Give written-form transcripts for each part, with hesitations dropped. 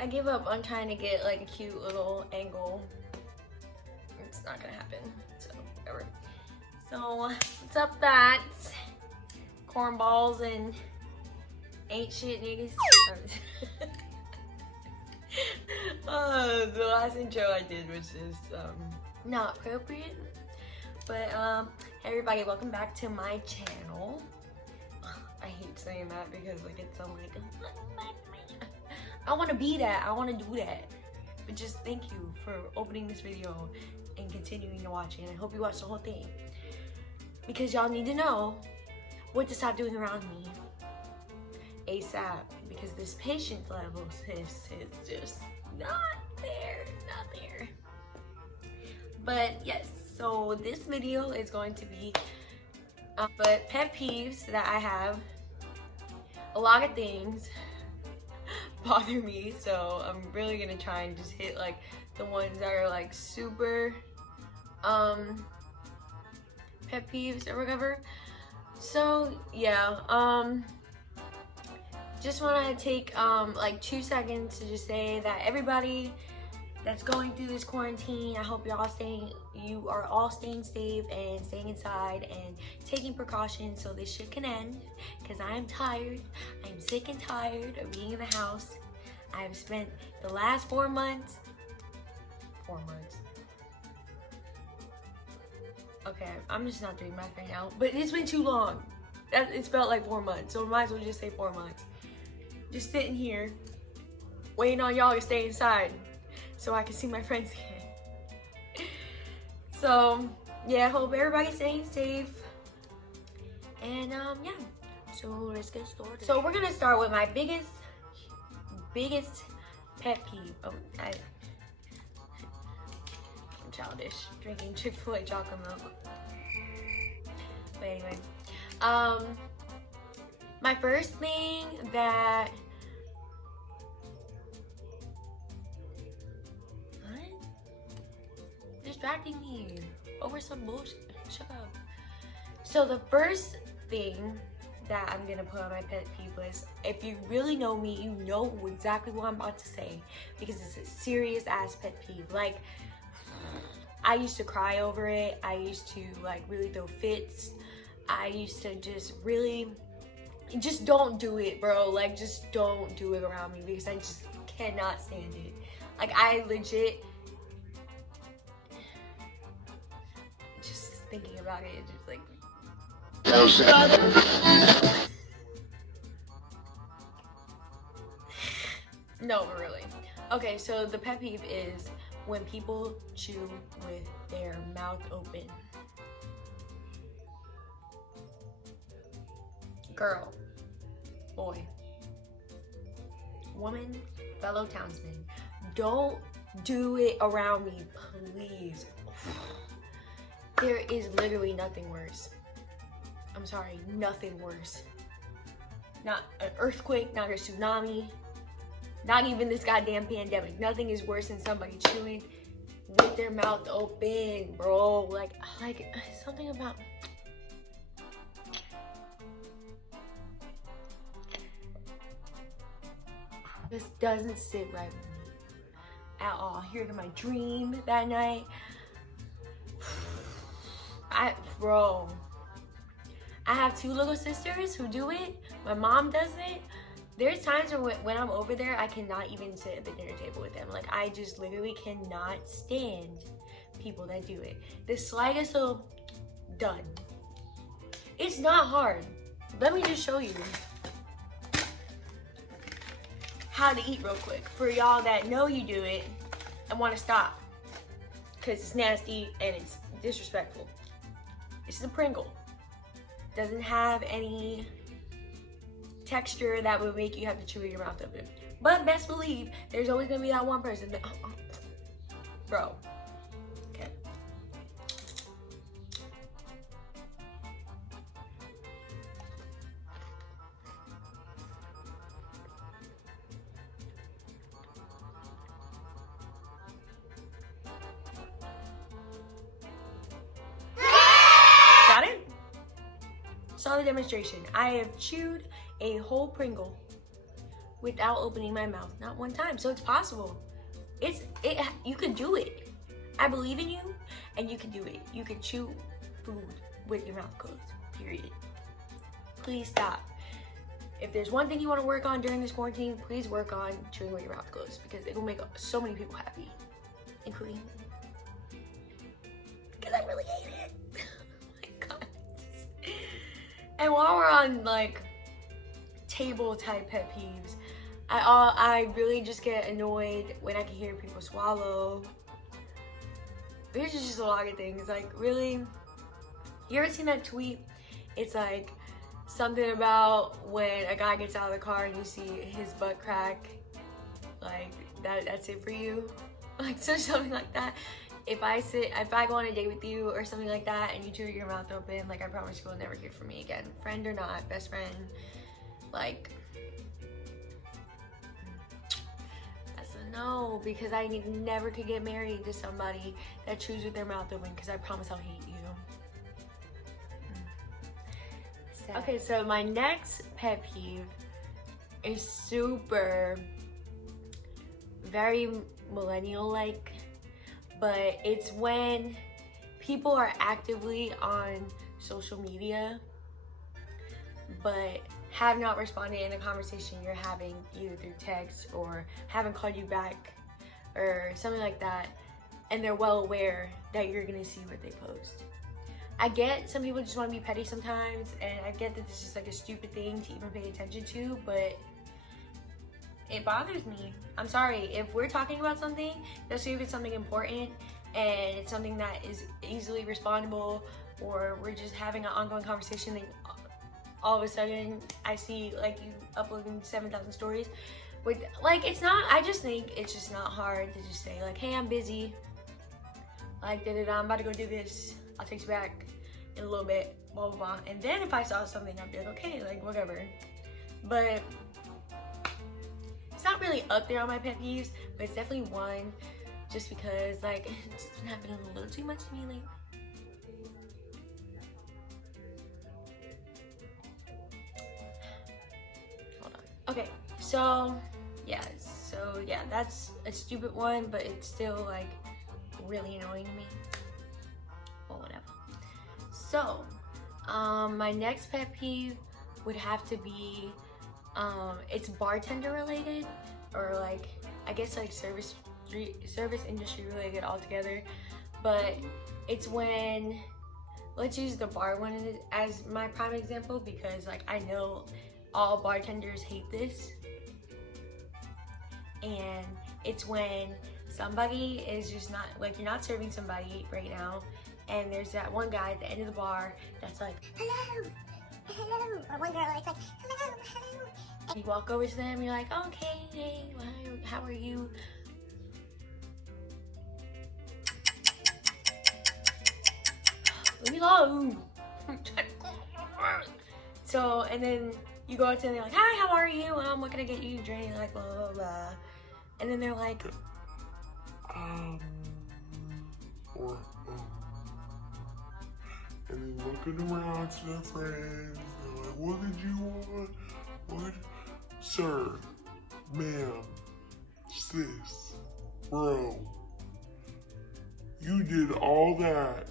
I give up on trying to get like a cute little angle. It's not gonna happen, so whatever. So what's up, that cornballs and ain't shit niggas? The last intro I did was just not appropriate. But hey everybody, welcome back to my channel. I hate saying that because like it's so like I want to be that, I want to do that. But just thank you for opening this video and continuing to watch it. And I hope you watch the whole thing because y'all need to know what to stop doing around me ASAP, because this patience level is just not there. But yes, so this video is going to be but pet peeves that I have. A lot of things bother me, so I'm really gonna try and just hit like the ones that are like super pet peeves or whatever. So yeah, just want to take like 2 seconds to just say that everybody that's going through this quarantine, I hope you are all staying safe and staying inside and taking precautions so this shit can end, because I am tired. I'm sick and tired of being in the house. I've spent the last 4 months. Okay, I'm just not doing math right now, but it's been too long. It's felt like 4 months, so I might as well just say 4 months. Just sitting here, waiting on y'all to stay inside so I can see my friends again. So, yeah, I hope everybody's staying safe. And, yeah, so let's get started. So we're gonna start with my biggest pet peeve. I'm childish, drinking Chick-fil-A chocolate milk. But anyway, my first thing that distracting me over some bullshit. Shut up. So the first thing that I'm gonna put on my pet peeve list, if you really know me, you know exactly what I'm about to say, because it's a serious ass pet peeve. Like, I used to cry over it. I used to like really throw fits. I used to just don't do it, bro. Like, just don't do it around me, because I just cannot stand it. Like, I legit, just thinking about it, it's just like, no, really. Okay, so the pet peeve is when people chew with their mouth open. Girl, boy, woman, fellow townsman, don't do it around me, please. There is literally nothing worse. I'm sorry, nothing worse. Not an earthquake, not a tsunami, not even this goddamn pandemic. Nothing is worse than somebody chewing with their mouth open, bro. Like something about, this doesn't sit right with me at all. Here to my dream that night. I have 2 little sisters who do it. My mom does it. There's times when I'm over there, I cannot even sit at the dinner table with them. Like, I just literally cannot stand people that do it. The slightest little, done. It's not hard. Let me just show you how to eat real quick for y'all that know you do it and want to stop, because it's nasty and it's disrespectful. This is a Pringle. Doesn't have any texture that would make you have to chew your mouth open. But best believe there's always gonna be that one person that, bro. Okay. Got it? Saw the demonstration. I have chewed a whole Pringle without opening my mouth, not one time. So it's possible. You can do it. I believe in you, and you can do it. You can chew food with your mouth closed, period. Please stop. If there's one thing you want to work on during this quarantine, please work on chewing with your mouth closed, because it will make so many people happy, including me. Because I really hate it. Oh my God. And while we're on like table type pet peeves, I really just get annoyed when I can hear people swallow. There's just a lot of things. Like, really, you ever seen that tweet? It's like something about when a guy gets out of the car and you see his butt crack, like that's it for you. Like, so something like that. If I go on a date with you or something like that and you chew your mouth open, like, I promise you will never hear from me again. Friend or not, best friend, like, that's a no, because I never could get married to somebody that chews with their mouth open, because I promise I'll hate you. Okay, so my next pet peeve is very millennial-like, but it's when people are actively on social media but have not responded in a conversation you're having, either through text or haven't called you back or something like that, and they're well aware that you're gonna see what they post. I get some people just want to be petty sometimes, and I get that this is like a stupid thing to even pay attention to, but it bothers me. I'm sorry, if we're talking about something, especially if it's something important and it's something that is easily respondable, or we're just having an ongoing conversation, and all of a sudden I see like you uploading 7,000 stories with, like, it's not, I just think it's just not hard to just say like, hey, I'm busy, like, I'm about to go do this, I'll text you back in a little bit, blah blah blah. And then if I saw something, I'd be like, okay, like, whatever. But it's not really up there on my pet peeves, but it's definitely one, just because, like, it's been happening a little too much to me lately. Hold on. Okay, so yeah, that's a stupid one, but it's still like really annoying to me. Well, whatever. So, my next pet peeve would have to be, it's bartender related, or like, I guess like service industry related altogether, but it's when, let's use the bar one as my prime example, because like I know all bartenders hate this, and it's when somebody is just not, like, you're not serving somebody right now, and there's that one guy at the end of the bar that's like, hello, hello, or one girl that's like, hello, hello. And you walk over to them, you're like, okay, hey, how are you? Leave me alone. So, and then you go up to them, they're like, hi, how are you? What can I get you to drink? Like, blah, blah, blah. And then they're like, and then looking around to their friends, they're like, what did you want? What? Sir, ma'am, sis, bro, you did all that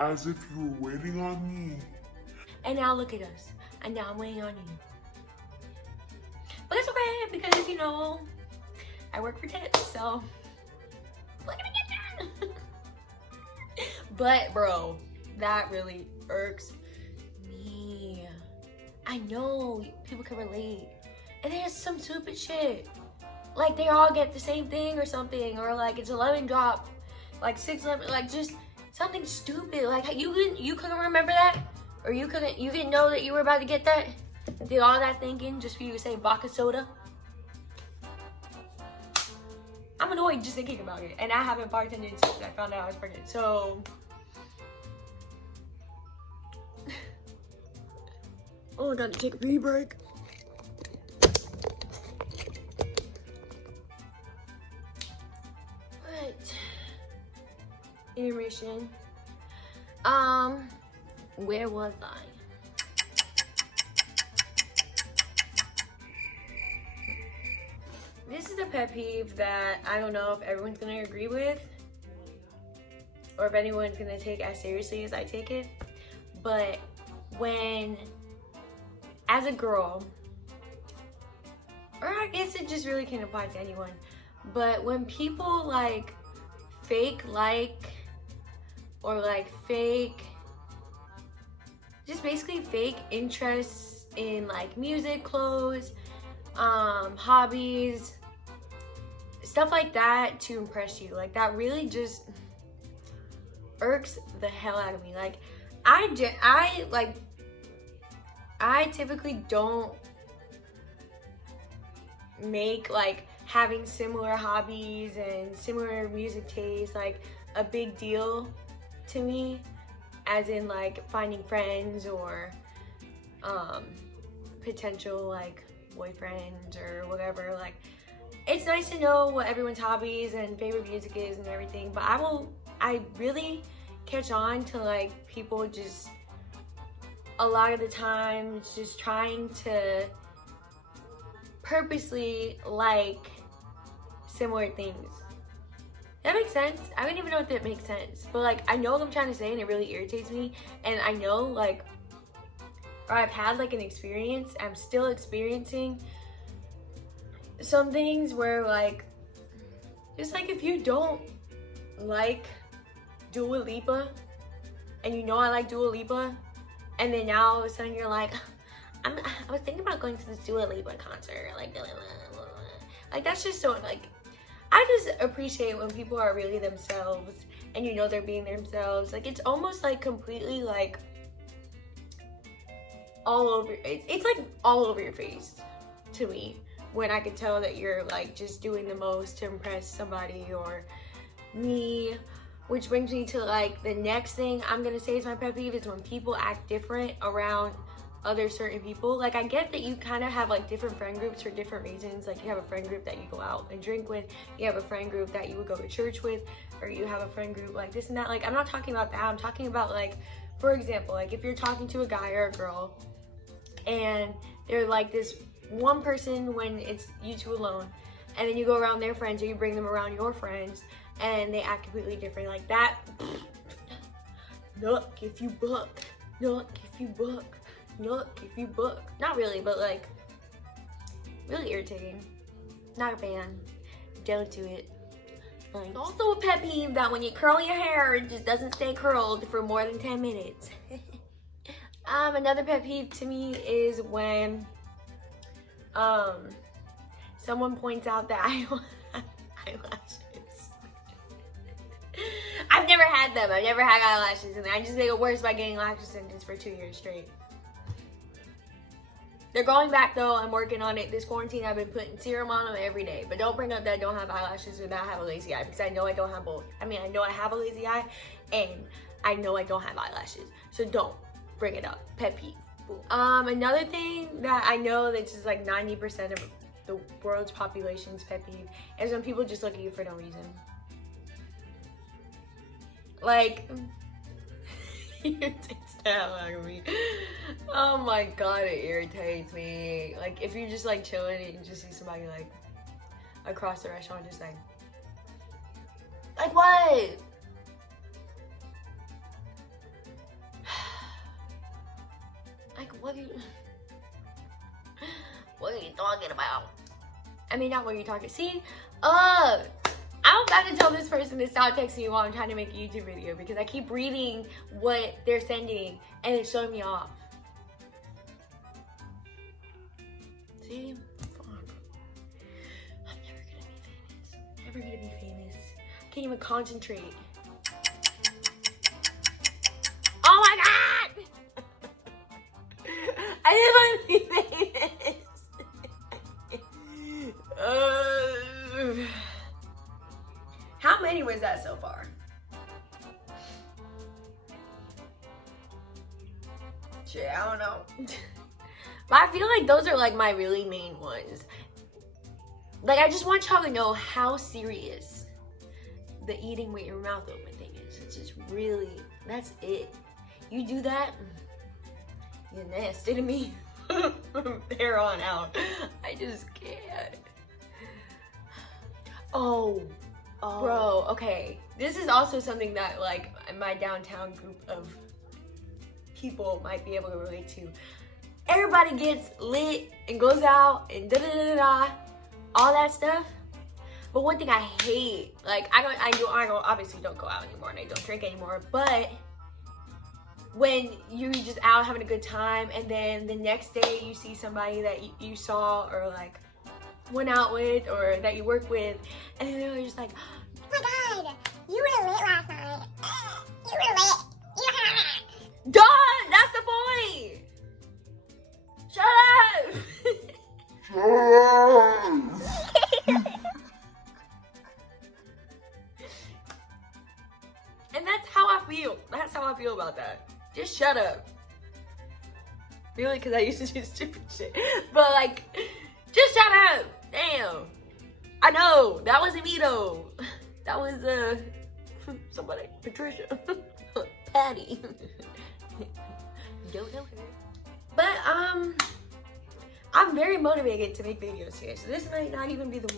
as if you were waiting on me. and now look at us, and now I'm waiting on you. But it's okay, because, you know, I work for tips, so what can I get done? But bro, that really irks me. I know people can relate, and there's some stupid shit, like they all get the same thing or something, or like it's a lemon drop, like 6 lemon, like just something stupid. Like you couldn't remember that, or you didn't know that you were about to get that. Did all that thinking just for you to say vodka soda? I'm annoyed just thinking about it, and I haven't bartended since I found out I was pregnant, so. Oh, I gotta take a pee break. Right. Intermission. Where was I? this is a pet peeve that I don't know if everyone's gonna agree with or if anyone's gonna take as seriously as I take it. But when, as a girl, or I guess it just really can apply to anyone, but when people like fake like, or like fake, just basically fake interests in like music, clothes, hobbies, stuff like that to impress you, like that really just irks the hell out of me. Like I typically don't make like having similar hobbies and similar music tastes like a big deal to me, as in like finding friends or potential like boyfriends or whatever. Like it's nice to know what everyone's hobbies and favorite music is and everything, but I really catch on to like people just a lot of the time just trying to purposely like similar things. That makes sense. I don't even know if that makes sense, but like I know what I'm trying to say and it really irritates me. And I know like, or I've had like an experience, I'm still experiencing some things where like, it's like if you don't like Dua Lipa and you know I like Dua Lipa, and then now all of a sudden you're like, I was thinking about going to this Dua Lipa concert, like that's just so like, I just appreciate when people are really themselves and you know they're being themselves. Like it's almost like completely like all over, it's like all over your face to me when I can tell that you're like just doing the most to impress somebody or me. Which brings me to like the next thing I'm gonna say is my pet peeve is when people act different around other certain people. Like I get that you kind of have like different friend groups for different reasons. Like you have a friend group that you go out and drink with, you have a friend group that you would go to church with, or you have a friend group like this and that. Like I'm not talking about that. I'm talking about like, for example, like if you're talking to a guy or a girl and they're like this one person when it's you two alone, and then you go around their friends or you bring them around your friends and they act completely different like that. Look if you book, look if you book, look if you book. Not really, but like really irritating. Not a fan. Don't do it. Like, also a pet peeve that when you curl your hair it just doesn't stay curled for more than 10 minutes. Another pet peeve to me is when someone points out that I have eyelashes. I've never had them. I've never had eyelashes, and I just make it worse by getting lashes sentenced for 2 years straight. They're going back though. I'm working on it. This quarantine, I've been putting serum on them every day. But don't bring up that I don't have eyelashes or that I have a lazy eye, because I know I don't have both. I mean, I know I have a lazy eye, and I know I don't have eyelashes. So don't bring it up. Pet peeve. Another thing that I know that's just like 90% of the world's population's pet peeve is when people just look at you for no reason. Like, it irritates the hell out of me. Oh my god, it irritates me. Like, if you're just like chilling and you just see somebody like across the restaurant, just like what? Like, what are you talking about? I mean, not what you're talking. See, I'm about to tell this person to stop texting me while I'm trying to make a YouTube video, because I keep reading what they're sending and it's showing me off. See? Fuck. I'm never gonna be famous. Never gonna be famous. I can't even concentrate. Oh my god! I just want to be famous. How many was that so far? Shit, I don't know. But I feel like those are like my really main ones. Like, I just want y'all to know how serious the eating with your mouth open thing is. It's just really, that's it. You do that, you're nasty to me. From there on out, I just can't. Oh, bro, okay. This is also something that like my downtown group of people might be able to relate to. Everybody gets lit and goes out and da da da da, all that stuff. But one thing I hate, like I obviously don't go out anymore and I don't drink anymore. But when you're just out having a good time and then the next day you see somebody that you saw or like went out with or that you work with, and then they're just like, oh my god, you were lit last night. You were lit. Duh, that's the point. Shut up. And that's how I feel. That's how I feel about that. Just shut up. Really, because I used to do stupid shit. But like, just shut up. Damn. I know. That wasn't me though. That was somebody. Patricia. Patty. Don't know her. But I'm very motivated to make videos here. So this might not even be the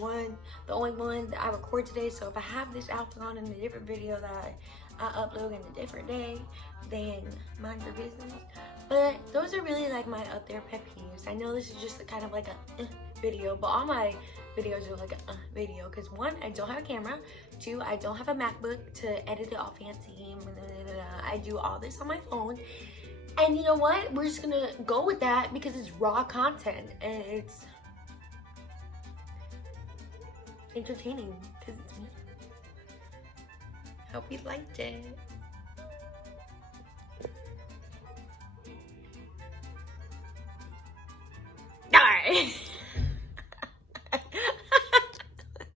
only one that I record today. So if I have this outfit on in a different video that I upload in a different day, then mind your business. But those are really like my up there pet peeves. I know this is just kind of like a video, but all my videos are like a video because one, I don't have a camera. Two, I don't have a MacBook to edit it all fancy. I do all this on my phone. And you know what? We're just gonna go with that because it's raw content and it's entertaining because it's me. Hope you liked it. Alright.